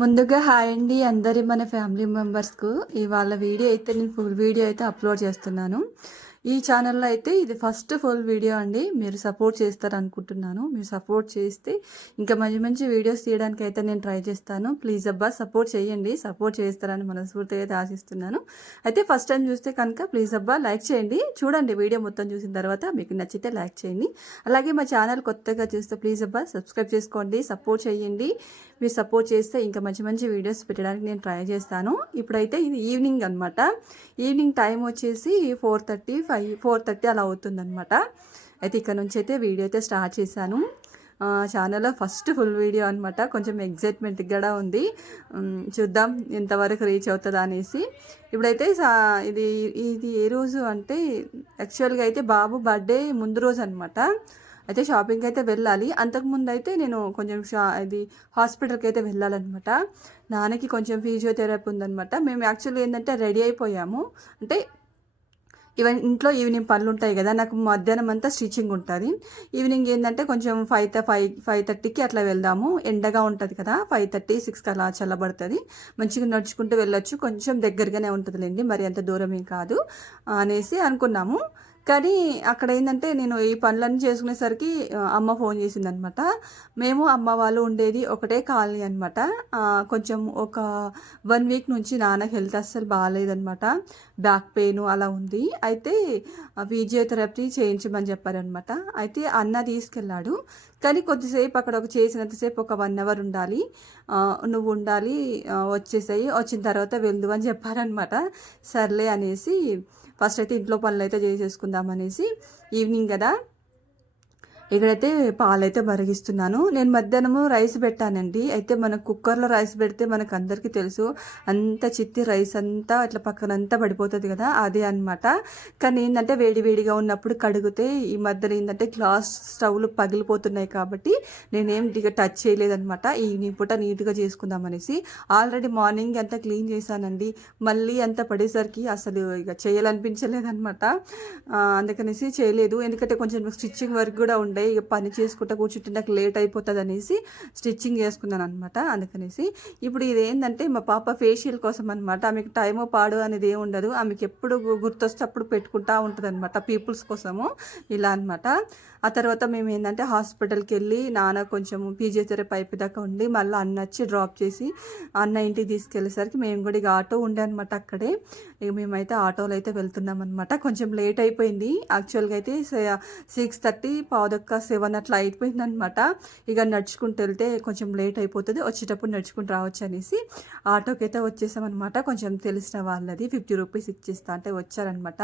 ముందుగా హాయ్ అండి అందరి మన ఫ్యామిలీ మెంబర్స్కు ఇవాళ వీడియో అయితే నేను ఫుల్ వీడియో అయితే అప్లోడ్ చేస్తున్నాను. ఈ ఛానల్లో అయితే ఇది ఫస్ట్ ఫుల్ వీడియో అండి. మీరు సపోర్ట్ చేస్తారనుకుంటున్నాను. మీరు సపోర్ట్ చేస్తే ఇంకా మంచి మంచి వీడియోస్ తీయడానికి అయితే నేను ట్రై చేస్తాను. ప్లీజ్ అబ్బా సపోర్ట్ చేయండి. సపోర్ట్ చేస్తారని మనస్ఫూర్తిగా అయితే ఆశిస్తున్నాను. అయితే ఫస్ట్ టైం చూస్తే కనుక ప్లీజ్ అబ్బా లైక్ చేయండి. చూడండి వీడియో మొత్తం చూసిన తర్వాత మీకు నచ్చితే లైక్ చేయండి. అలాగే మా ఛానల్ కొత్తగా చూస్తే ప్లీజ్ అబ్బా సబ్స్క్రైబ్ చేసుకోండి. సపోర్ట్ చేయండి. మీరు సపోర్ట్ చేస్తే ఇంకా మంచి మంచి వీడియోస్ పెట్టడానికి నేను ట్రై చేస్తాను. ఇప్పుడైతే ఇది ఈవినింగ్ అనమాట. ఈవినింగ్ టైం వచ్చేసి 4:30 అలా అవుతుందన్నమాట. అయితే ఇక్కడ నుంచి అయితే వీడియో అయితే స్టార్ట్ చేశాను. ఛానల్లో ఫస్ట్ ఫుల్ వీడియో అనమాట. కొంచెం ఎగ్జైట్మెంట్ కూడా ఉంది. చూద్దాం ఎంతవరకు రీచ్ అవుతుందా అనేసి. ఇప్పుడైతే ఇది ఇది ఏ రోజు అంటే యాక్చువల్గా అయితే బాబు బర్త్డే ముందు రోజు అనమాట. అయితే షాపింగ్కి అయితే వెళ్ళాలి. అంతకుముందు అయితే నేను కొంచెం ఇది హాస్పిటల్కి అయితే వెళ్ళాలన్నమాట. నాన్నకి కొంచెం ఫిజియోథెరపీ ఉందన్నమాట. మేము యాక్చువల్లీ ఏంటంటే రెడీ అయిపోయాము. అంటే ఇంట్లో ఈవినింగ్ పనులు ఉంటాయి కదా, నాకు మధ్యాహ్నం అంతా స్టిచ్చింగ్ ఉంటుంది. ఈవినింగ్ ఏంటంటే కొంచెం 5:30కి అట్లా వెళ్దాము. ఎండగా ఉంటుంది కదా, 5:30-6 అలా చల్లబడుతుంది. మంచిగా నడుచుకుంటూ వెళ్ళొచ్చు. కొంచెం దగ్గరగానే ఉంటుందిలేండి, మరి అంత దూరం ఏం కాదు అనేసి అనుకున్నాము. కానీ అక్కడ ఏంటంటే నేను ఈ పనులన్నీ చేసుకునేసరికి అమ్మ ఫోన్ చేసిందనమాట. మేము అమ్మ వాళ్ళు ఉండేది ఒకటే కాలనీ అనమాట. కొంచెం ఒక 1 వీక్ నుంచి నాన్నకి హెల్త్ అస్సలు బాగాలేదనమాట. బ్యాక్ పెయిన్ అలా ఉంది. అయితే ఫిజియోథెరపీ చేయించమని చెప్పారనమాట. అయితే అన్న తీసుకెళ్ళాడు. కానీ కొద్దిసేపు అక్కడ చేసినంతసేపు ఒక 1 అవర్ ఉండాలి, నువ్వు ఉండాలి, వచ్చేసాయి, వచ్చిన తర్వాత వెళ్దు అని చెప్పారనమాట. సర్లే అనేసి ఫస్ట్ అయితే ఇంట్లో పనులు అయితే చేసేసుకుందాం అనేసి ఈవినింగ్ కదా. ఇక్కడైతే పాలైతే మరిగిస్తున్నాను. నేను మధ్యాహ్నము రైస్ పెట్టానండి. అయితే మన కుక్కర్లో రైస్ పెడితే మనకు అందరికీ తెలుసు, అంత చిత్తి రైస్ అంతా అట్లా పక్కనంతా పడిపోతుంది కదా, అదే అనమాట. కానీ ఏంటంటే వేడివేడిగా ఉన్నప్పుడు కడిగితే ఈ మధ్యన ఏంటంటే గ్లాస్ స్టవ్లు పగిలిపోతున్నాయి కాబట్టి నేనేం టచ్ చేయలేదనమాట. ఈవినింగ్ పూట నీట్గా చేసుకుందామనేసి ఆల్రెడీ మార్నింగ్ అంతా క్లీన్ చేశానండి. మళ్ళీ అంతా పడేసరికి అసలు ఇక చేయాలనిపించలేదనమాట. అందుకనేసి చేయలేదు. ఎందుకంటే కొంచెం స్టిచ్చింగ్ వర్క్ కూడా ఉండే, ఇక పని చేసుకుంటా కూర్చుంటే నాకు లేట్ అయిపోతుంది అనేసి స్టిచ్చింగ్ చేసుకున్నాను అనమాట. అందుకనేసి ఇప్పుడు ఇది ఏంటంటే మా పాప ఫేషియల్ కోసం అనమాట. ఆమెకు టైము పాడు అనేది ఏమి ఉండదు. ఆమెకి ఎప్పుడు గుర్తొస్తే అప్పుడు పెట్టుకుంటా ఉంటుంది అనమాట, పీపుల్స్ కోసము ఇలా అనమాట. ఆ తర్వాత మేము ఏంటంటే హాస్పిటల్కి వెళ్ళి నాన్న కొంచెం ఫిజియోథెరపీ అయిపోయాక ఉండి మళ్ళీ అన్న వచ్చి డ్రాప్ చేసి అన్న ఇంటికి తీసుకెళ్ళేసరికి మేము కూడా ఇక ఆటో ఉండే అనమాట అక్కడే. ఇక మేమైతే ఆటోలో అయితే వెళ్తున్నాం అనమాట. కొంచెం లేట్ అయిపోయింది. యాక్చువల్గా అయితే 6:30 7 అట్లా అయిపోయింది అనమాట. ఇక నడుచుకుంటూ వెళ్తే కొంచెం లేట్ అయిపోతుంది, వచ్చేటప్పుడు నడుచుకుంటూ రావచ్చు అనేసి ఆటోకి అయితే వచ్చేసామన్నమాట. కొంచెం తెలిసిన వాళ్ళది 50 రూపీస్ ఇచ్చేస్తా అంటే వచ్చారనమాట.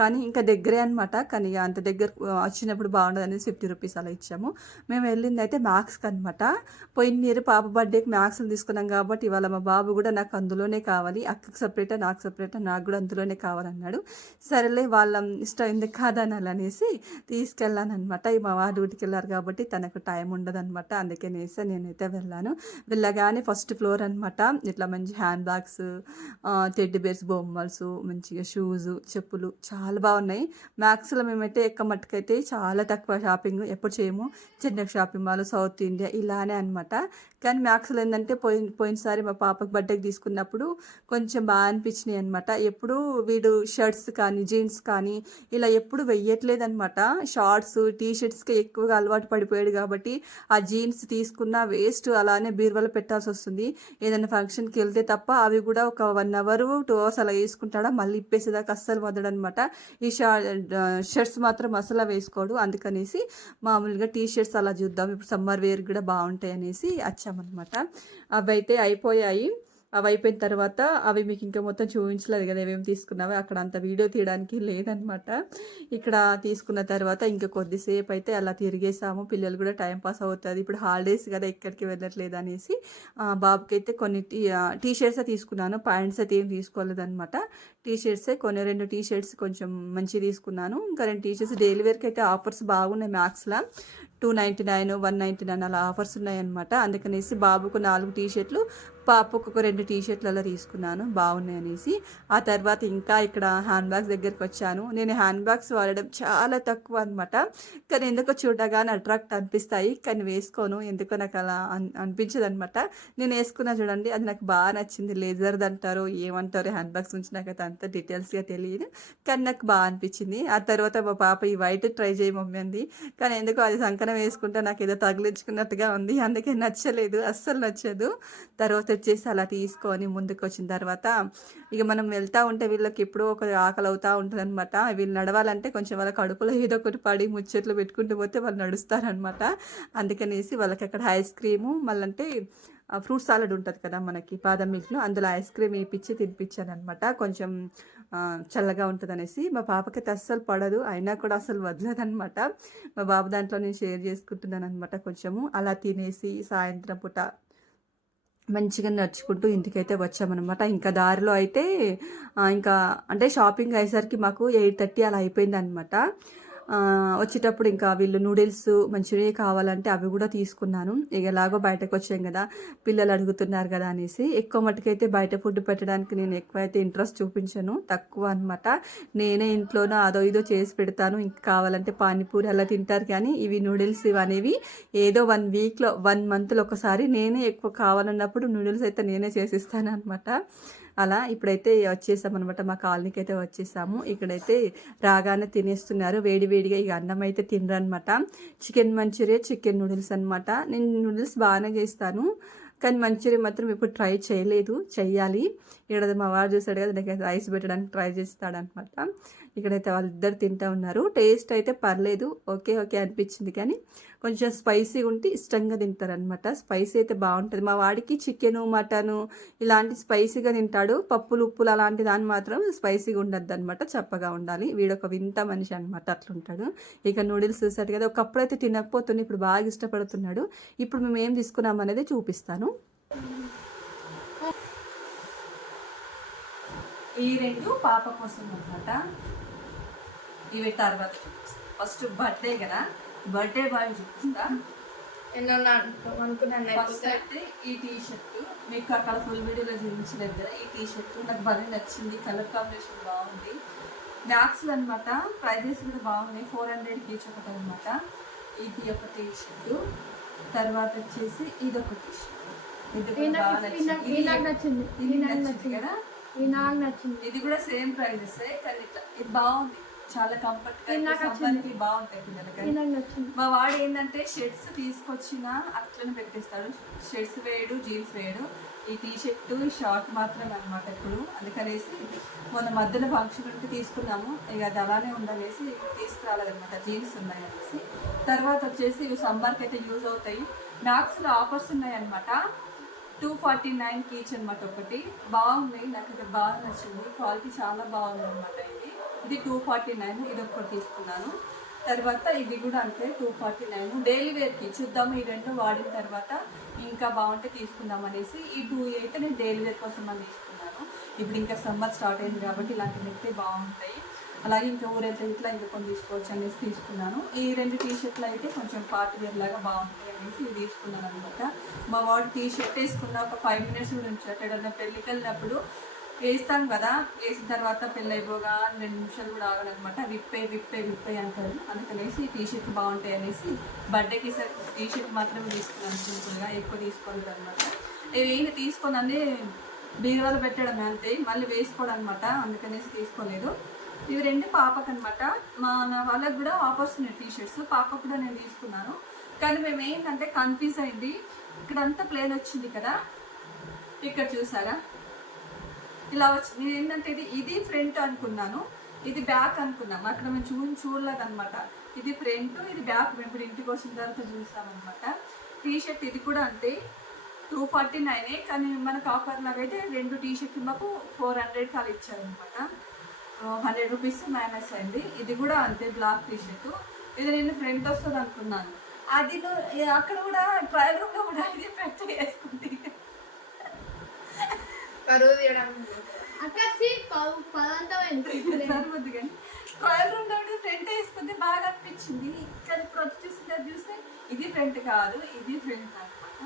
కానీ ఇంకా దగ్గరే అనమాట. కానీ అంత దగ్గర వచ్చినప్పుడు బాగుండదు అనేసి 50 రూపీస్ అలా ఇచ్చాము. మేము వెళ్ళింది అయితే మ్యాక్స్కి అనమాట. పోయిన ఇయర్ పాప బర్త్డేకి మ్యాక్స్లు తీసుకున్నాం కాబట్టి ఇవాళ మా బాబు కూడా నాకు అందులోనే కావాలి, అక్కకి సపరేటా నాకు సపరేటా, నాకు కూడా అందులోనే కావాలన్నాడు. సరేలే వాళ్ళ ఇష్టం ఎందుకు కాదనాలనేసి తీసుకెళ్ళాను అనమాట. మా వారు డ్యూటీకి వెళ్ళారు కాబట్టి తనకు టైం ఉండదన్నమాట. అందుకనేసి నేనైతే వెళ్ళగానే ఫస్ట్ ఫ్లోర్ అనమాట. ఇట్లా మంచి హ్యాండ్ బ్యాగ్స్, టెడ్డీ బేర్స్ బొమ్మల్స్, మంచిగా షూస్, చెప్పులు చాలా బాగున్నాయి. మ్యాక్స్లో మేమైతే మట్టుకైతే చాలా తక్కువ షాపింగ్ ఎప్పుడు చేయము. చిన్న షాపింగ్ మాల్, సౌత్ ఇండియా ఇలానే అనమాట. కానీ మ్యాక్స్లో ఏంటంటే పోయినసారి మా పాపకు బర్త్డేకి తీసుకున్నప్పుడు కొంచెం బాగా అనిపించినాయి అనమాట. ఎప్పుడు వీడు షర్ట్స్ కానీ జీన్స్ కానీ ఇలా ఎప్పుడు వెయ్యట్లేదనమాట. షార్ట్స్ టీషర్ట్స్కి ఎక్కువగా అలవాటు పడిపోయాడు కాబట్టి ఆ జీన్స్ తీసుకున్న వేస్ట్ అలానే బీరువాలో పెట్టాల్సి వస్తుంది. ఏదైనా ఫంక్షన్కి వెళ్తే తప్ప అవి కూడా ఒక 1 అవర్ 2 అవర్స్ అలా వేసుకుంటాడా, మళ్ళీ ఇప్పేసేదాకా అస్సలు వదడనమాట. ఈ షర్ట్స్ మాత్రం అసలు వేసుకోడు. అందుకనేసి మామూలుగా టీషర్ట్స్ అలా చూద్దాం, ఇప్పుడు సమ్మర్ వేర్ కూడా బాగుంటాయి అనేసి వచ్చామన్నమాట. అవి అయితే అయిపోయాయి. అవి అయిపోయిన తర్వాత అవి మీకు ఇంకా మొత్తం చూపించలేదు కదా ఏమేమి తీసుకున్నావో, అక్కడ అంత వీడియో తీయడానికి లేదనమాట. ఇక్కడ తీసుకున్న తర్వాత ఇంకా కొద్దిసేపు అయితే అలా తిరిగేసాము. పిల్లలు కూడా టైం పాస్ అవుతుంది, ఇప్పుడు హాలిడేస్ కదా ఎక్కడికి వెళ్ళట్లేదు అనేసి. బాబుకి అయితే కొన్ని టీషర్ట్సే తీసుకున్నాను, ప్యాంట్స్ అయితే ఏం తీసుకోలేదనమాట. టీషర్ట్సే కొన్ని 2 టీషర్ట్స్ కొంచెం మంచి తీసుకున్నాను. ఇంకా 2 టీషర్ట్స్ డైలీ వేర్కి అయితే ఆఫర్స్ బాగున్నాయి మ్యాక్స్లో. 299, 199 అలా ఆఫర్స్ ఉన్నాయన్నమాట. అందుకనేసి బాబుకు 4 టీ షర్ట్లు, పాపకు ఒక 2 టీ షర్ట్లు అలా తీసుకున్నాను, బాగున్నాయి అనేసి. ఆ తర్వాత ఇంకా ఇక్కడ హ్యాండ్ బ్యాగ్స్ దగ్గరికి వచ్చాను. నేను హ్యాండ్ బ్యాగ్స్ వాడడం చాలా తక్కువ అనమాట, కానీ ఎందుకో చూడగానే అట్రాక్ట్ అనిపిస్తాయి, కానీ వేసుకోను, ఎందుకో నాకు అలా అనిపించదు అనమాట. నేను వేసుకున్నా చూడండి, అది నాకు బాగా నచ్చింది. లేజర్ది అంటారో ఏమంటారో హ్యాండ్ బ్యాగ్స్ నుంచి నాకైతే అంత డీటెయిల్స్గా తెలియదు, కానీ నాకు బాగా అనిపించింది. ఆ తర్వాత మా పాప ఈ వైట్ ట్రై చేయి మమ్మీ అంది, కానీ ఎందుకో అది సంకనం వేసుకుంటే నాకు ఏదో తగిలించుకున్నట్టుగా ఉంది, అందుకే నచ్చలేదు, అస్సలు నచ్చదు. తర్వాత వచ్చేసి అలా తీసుకొని ముందుకు వచ్చిన తర్వాత ఇక మనం వెళ్తూ ఉంటే వీళ్ళకి ఎప్పుడో ఒక ఆకలి అవుతూ ఉంటుంది అనమాట. వీళ్ళు నడవాలంటే కొంచెం వాళ్ళ కడుపులో ఏదో ఒకటి పడి ముచ్చట్లు పెట్టుకుంటూ పోతే వాళ్ళు నడుస్తారనమాట. అందుకనేసి వాళ్ళకి అక్కడ ఐస్ క్రీము, మళ్ళంటే ఫ్రూట్ సాలడ్ ఉంటుంది కదా మనకి బాదం మిల్క్లో, అందులో ఐస్ క్రీమ్ వేయించి తినిపించాను అనమాట. కొంచెం చల్లగా ఉంటుంది అనేసి. మా పాపకైతే అస్సలు పడదు, అయినా కూడా అసలు వదలదనమాట. మా బాబు దాంట్లో నేను షేర్ చేసుకుంటున్నాను అనమాట. కొంచెము అలా తినేసి సాయంత్రం పూట మంచిగా నడుచుకుంటూ ఇంటికైతే వచ్చామన్నమాట. ఇంకా దారిలో అయితే ఇంకా అంటే షాపింగ్ అయ్యేసరికి మాకు 8:30 అలా అయిపోయింది అనమాట. వచ్చేటప్పుడు ఇంకా వీళ్ళు నూడిల్స్ మంచిగా కావాలంటే అవి కూడా తీసుకున్నాను. ఇక ఎలాగో బయటకు వచ్చాం కదా, పిల్లలు అడుగుతున్నారు కదా అనేసి. ఎక్కువ మటుకైతే బయట ఫుడ్ పెట్టడానికి నేను ఎక్కువైతే ఇంట్రెస్ట్ చూపించాను, తక్కువ అనమాట. నేనే ఇంట్లోనో అదో ఇదో చేసి పెడతాను, ఇంకా కావాలంటే పానీపూరి అలా తింటారు, కానీ ఇవి నూడిల్స్ ఇవి అనేవి ఏదో 1 వీక్లో 1 మంత్లో ఒకసారి నేనే ఎక్కువ కావాలన్నప్పుడు నూడిల్స్ అయితే నేనే చేసిస్తాను అనమాట. అలా ఇప్పుడైతే వచ్చేసామన్నమాట, మా కాలనీకి అయితే వచ్చేసాము. ఇక్కడైతే రాగానే తినేస్తున్నారు వేడి వేడిగా. ఇక అన్నం అయితే తినరనమాట. చికెన్ మంచూరియా, చికెన్ నూడిల్స్ అనమాట. నేను నూడిల్స్ బాగానే చేస్తాను, కానీ మంచూరియా మాత్రం ఇప్పుడు ట్రై చేయలేదు, చెయ్యాలి. ఇక్కడ మా వాడు చూసాడు కదా, నాకు ఐస్ పెట్టడానికి ట్రై చేస్తాడనమాట. ఇక్కడైతే వాళ్ళిద్దరు తింటూ ఉన్నారు. టేస్ట్ అయితే పర్లేదు, ఓకే ఓకే అనిపించింది, కానీ కొంచెం స్పైసీ ఉంటే ఇష్టంగా తింటారనమాట. స్పైసీ అయితే బాగుంటుంది. మా వాడికి చికెను, మటను ఇలాంటి స్పైసీగా తింటాడు. పప్పులు ఉప్పులు అలాంటి దాన్ని మాత్రం స్పైసీగా ఉండద్దు అనమాట, చప్పగా ఉండాలి. వీడొక వింత మనిషి అనమాట, అట్లుంటాడు. ఇక నూడిల్స్ చూసాడు కదా, ఒకప్పుడు అయితే తినకపోతుంది, ఇప్పుడు బాగా ఇష్టపడుతున్నాడు. ఇప్పుడు మేము ఏం తీసుకున్నాం అనేది చూపిస్తాను. ఈ 2 పాప కోసం అనమాట. ఇవి తర్వాత చూపిస్తా. ఫస్ట్ బర్త్డే కదా, బర్త్డే బాయ్ చూపిస్తా. ఫస్ట్ అయితే ఈ టీ షర్ట్ మీకు అక్కడ ఫుల్ వీడియోలో చూపించలేదు కదా, ఈ టీ షర్ట్ నాకు బాగా నచ్చింది, కలర్ కాంబినేషన్ బాగుంది. మ్యాక్స్లు అనమాట, ప్రైజెస్ కూడా బాగున్నాయి, 400 ఈచ్ ఒకటి అనమాట. ఇది ఒక టీ షర్ట్. తర్వాత వచ్చేసి ఇది ఒక టీ షర్ట్, ఇది కూడా బాగా నచ్చింది. ఇది నచ్చింది కదా, ఇది కూడా సేమ్ ప్రైజెస్, కానీ ఇది బాగుంది, చాలా కంఫర్ట్ గా బాగుంటాయి పిల్లలకి. మా వాడు ఏంటంటే షర్ట్స్ తీసుకొచ్చిన అట్లనే పెట్టేస్తాడు, షర్ట్స్ వేయడు, జీన్స్ వేయడు. ఈ టీ షర్ట్ షార్ట్ మాత్రం అనమాట ఇప్పుడు. అందుకనేసి మొన్న మధ్యలో ఫంక్షన్ ఉంటే తీసుకున్నాము, ఇక అది అలానే ఉందనేసి తీసుకురాలేదనమాట, జీన్స్ ఉన్నాయి అనేసి. తర్వాత వచ్చేసి ఇవి సమ్మర్కి అయితే యూజ్ అవుతాయి. మ్యాక్స్లో ఆఫర్స్ ఉన్నాయన్నమాట. 249 ఈచ్ అనమాట. ఒకటి బాగున్నాయి, నాకైతే బాగా నచ్చింది, క్వాలిటీ చాలా బాగుంది అనమాట. ఇది 249, ఇది ఒకటి తీసుకున్నాను. తర్వాత ఇది కూడా అంటే 249 డైలీ వేర్కి చూద్దాము. ఈ 2 వాడిన తర్వాత ఇంకా బాగుంటే తీసుకుందాం అనేసి ఈ 2 అయితే నేను డైలీ వేర్ కోసం అని తీసుకున్నాను. ఇప్పుడు ఇంకా సమ్మర్ స్టార్ట్ అయింది కాబట్టి ఇలాంటివి అయితే బాగుంటాయి. అలాగే ఇంకా ఊరైతే ఇట్లా ఇంకా కొన్ని తీసుకోవచ్చు అనేసి తీసుకున్నాను. ఈ 2 టీ షర్ట్లు అయితే కొంచెం పార్టీ వేర్ లాగా బాగుంటాయి అనేసి ఇది తీసుకున్నాను అనమాట. మా వాడు టీ షర్ట్ వేసుకున్న ఒక 5 మినిట్స్ కూడా ఉంచాడు. ఏదన్నా పెళ్ళికి వెళ్ళినప్పుడు వేస్తాం కదా, వేసిన తర్వాత పెళ్ళి అయిపోగా 2 నిమిషాలు కూడా ఆగలనమాట, విప్పే అంటారు. అందుకనేసి టీ షర్ట్ బాగుంటాయి అనేసి బర్త్డేకి టీ షర్ట్ మాత్రమే తీసుకున్నాను, సింపుల్గా, ఎక్కువ తీసుకోలేదు అనమాట. ఇవి తీసుకొని అన్నీ బీరువాలో పెట్టడం అంతే, మళ్ళీ వేసుకోవడం అనమాట, అందుకనేసి తీసుకోలేదు. ఇవి 2 పాపకు అనమాట. నా వాళ్ళకి కూడా ఆఫర్స్ ఉన్నాయి టీ షర్ట్స్, పాపకు కూడా నేను తీసుకున్నాను. కానీ మేము ఏంటంటే కన్ఫ్యూజ్ అయింది, ఇక్కడంతా ప్లేన్ వచ్చింది కదా, ఇక్కడ చూసారా ఇలా వచ్చింది. నేను ఏంటంటే ఇది ఫ్రంట్ అనుకున్నాను, ఇది బ్యాక్ అనుకున్నాము. అక్కడ మేము చూడలేదు అనమాట. ఇది ఫ్రంట్, ఇది బ్యాక్. మేము ఇప్పుడు ఇంటికి వచ్చిన తర్వాత చూసామన్నమాట. టీ షర్ట్ ఇది కూడా అంతే, 249, కానీ మనకు ఆఫర్ లాగా అయితే 2 టీ షర్ట్ మాకు 400 కాలు ఇచ్చారనమాట. 100 రూపీస్ మైనస్ అయింది. ఇది కూడా అంతే, బ్లాక్ టీ షర్ట్. ఇది నేను ఫ్రంట్ వస్తుంది అనుకున్నాను, అది అక్కడ కూడా ట్రయల్ రూమ్లో కూడా ఇది ఫ్రంట్ వేసుకుంది. ట్రయల్ రూమ్లో ఫ్రంట్ వేసుకుంటే బాగా అనిపించింది, కానీ ఇప్పుడు వచ్చి చూస్తే ఇది ఫ్రంట్ కాదు, ఇది ఫ్రంట్ అనమాట.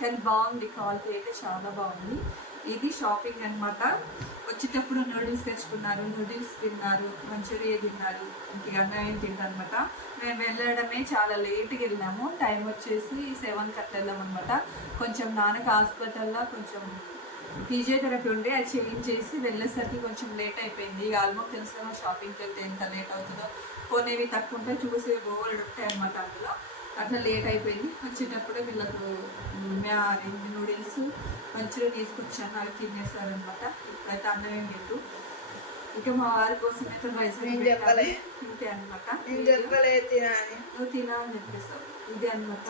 కానీ బాగుంది, క్వాలిటీ అయితే చాలా బాగుంది. ఇది షాపింగ్ అనమాట. వచ్చేటప్పుడు నూడిల్స్ తెచ్చుకున్నారు, నూడిల్స్ తిన్నారు, మంచూరియా తిన్నారు, ఇంక అన్నం ఏం తింటారు అనమాట. మేము వెళ్ళడమే చాలా లేట్గా వెళ్ళాము, టైం వచ్చేసి 7కి అట్లా వెళ్ళాము అనమాట. కొంచెం నాన్నకి హాస్పిటల్లో కొంచెం ఫిజియోథెరపీ ఉండే, అది చేంజ్ చేసి వెళ్ళేసరికి కొంచెం లేట్ అయిపోయింది. ఆల్మోస్ట్ తెలుసు కదా షాపింగ్కి వెళ్తే ఎంత లేట్ అవుతుందో, కొనేవి తక్కువ ఉంటాయి, చూసే బోల్డ్ ఉంటాయి అనమాట. అందులో అట్లా లేట్ అయిపోయింది. వచ్చేటప్పుడే వీళ్ళకు నూడిల్స్ మంచిగా తీసుకొచ్చాను, అవి తినేసారనమాట. ఇప్పుడైతే అన్నం ఏం లేదు. ఇంకా మా వారి కోసం అయితే రైస్ ఇంతే అనమాట. నువ్వు తినా అని చెప్పేస్తావు, ఇదే అనమాట.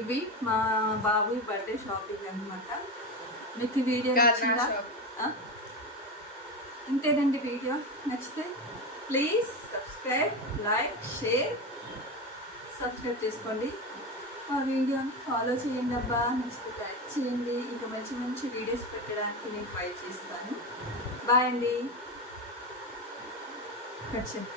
ఇవి మా బాబు బర్త్డే షాపింగ్ అనమాట. మీకు ఈ వీడియో నచ్చిందా? ఇంతేనండి. వీడియో నచ్చితే please subscribe, like, share, subscribe చేసుకోండి. మా వీడియోని ఫాలో చేయండి అబ్బా. నచ్చితే లైక్ చేయండి. ఇంకా మంచి మంచి వీడియోస్ పెట్టడానికి నేను ట్రై చేస్తాను. బాయ్ అండి. కట్ చేయండి.